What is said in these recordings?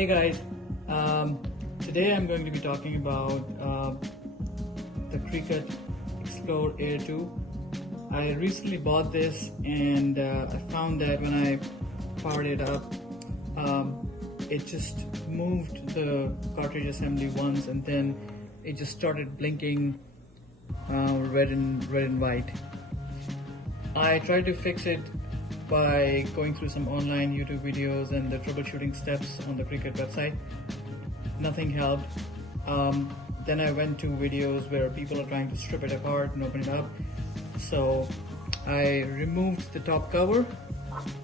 Hey guys, today I'm going to be talking about the Cricut Explore Air 2. I recently bought this and I found that when I powered it up, it just moved the cartridge assembly once and then it just started blinking red and white. I tried to fix it by going through some online YouTube videos and the troubleshooting steps on the Cricut website. Nothing helped. Then I went to videos where people are trying to strip it apart and open it up. So I removed the top cover.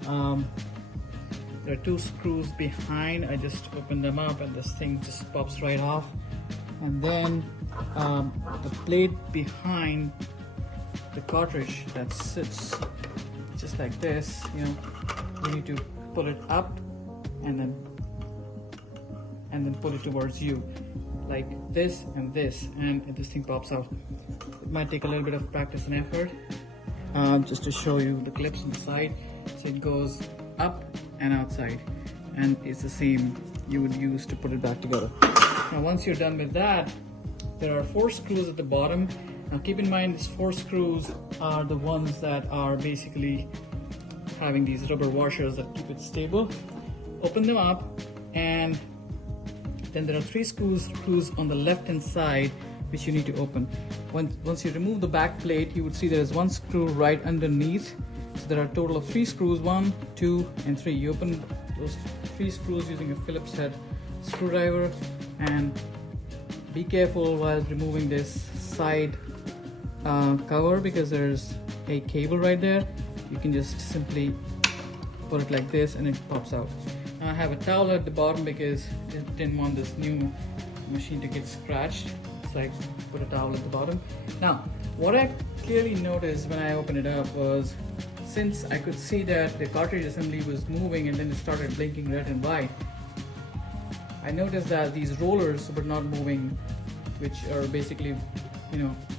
There are two screws behind. I just opened them up and this thing just pops right off. And then the plate behind the cartridge that sits just like this, you need to pull it up and then pull it towards you like this, and this thing pops out. It might take a little bit of practice and effort. Just to show you the clips on the side, so it goes up and outside, and it's the same you would use to put it back together. Now once you're done with that, there are 4 screws at the bottom. Now keep in mind, these 4 screws are the ones that are basically having these rubber washers that keep it stable. Open them up, and then there are 3 screws on the left hand side which you need to open. Once you remove the back plate, you would see there is 1 screw right underneath. So there are a total of 3 screws, 1, 2 and 3. You open those 3 screws using a Phillips head screwdriver, and be careful while removing this side cover because there's a cable right there. You can just simply put it like this and it pops out. Now I have a towel at the bottom because I didn't want this new machine to get scratched, so I put a towel at the bottom. Now what I clearly noticed when I opened it up was, since I could see that the cartridge assembly was moving and then it started blinking red and white, I noticed that these rollers were not moving, which are basically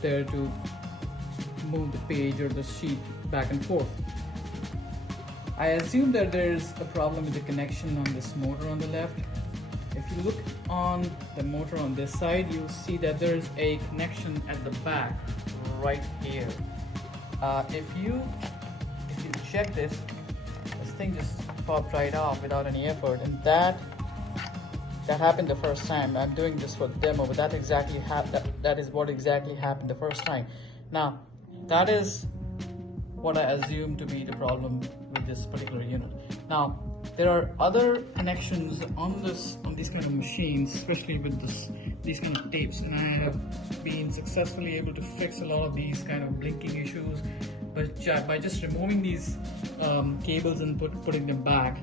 there to move the page or the sheet back and forth. I assume that there's a problem with the connection on this motor on the left. If you look on the motor on this side, you'll see that there's a connection at the back right here. If you check this thing just popped right off without any effort, and that happened the first time. I'm doing this for the demo, but that is what exactly happened the first time. Now that is what I assume to be the problem with this particular unit. Now there are other connections on these kind of machines, especially with these kind of tapes, and I have been successfully able to fix a lot of these kind of blinking issues by just removing these cables and putting them back.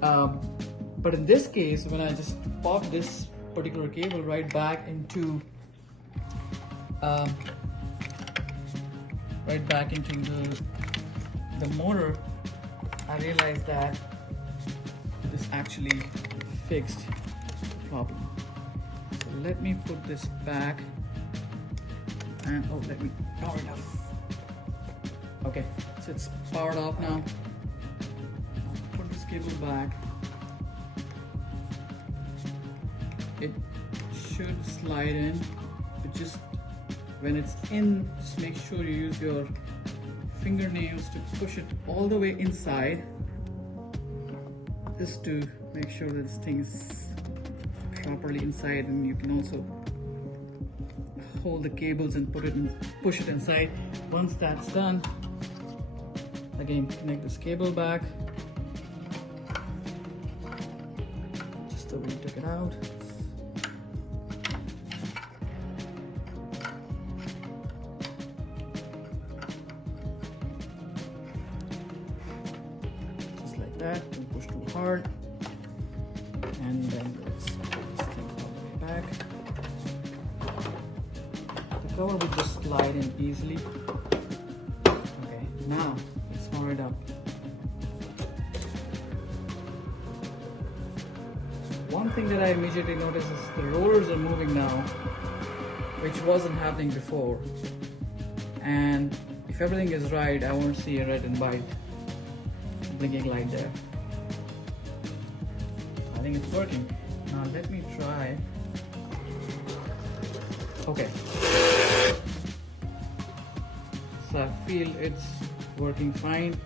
But in this case, when I just pop this particular cable right back into the motor, I realized that this actually fixed the problem. So let me put this back, and let me power it off. Okay, so it's powered off now. Put this cable back. It should slide in, but just when it's in, just make sure you use your fingernails to push it all the way inside, just to make sure that this thing is properly inside, and you can also hold the cables and push it inside. Once that's done, again connect this cable back just the way you took it out. That, don't push too hard, and then let's put this thing all the way back. The cover will just slide in easily. Okay, now let's power it up. One thing that I immediately noticed is the rollers are moving now, which wasn't happening before. And if everything is right, I won't see a red and white blinking light there. think it's working. Now let me try. Okay. So I feel it's working fine.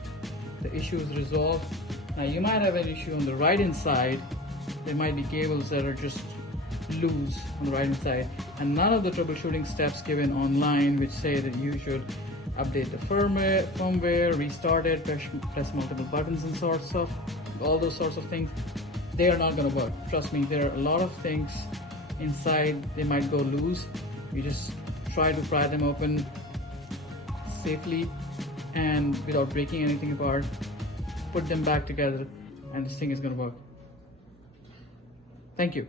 The issue is resolved. Now you might have an issue on the right hand side. There might be cables that are just loose on the right hand side, and none of the troubleshooting steps given online which say that you should update the firmware, restart it, press multiple buttons and sorts of all those sorts of things, they are not going to work. Trust me, there are a lot of things inside. They might go loose. You just try to pry them open safely and without breaking anything apart, put them back together, and this thing is going to work. Thank you.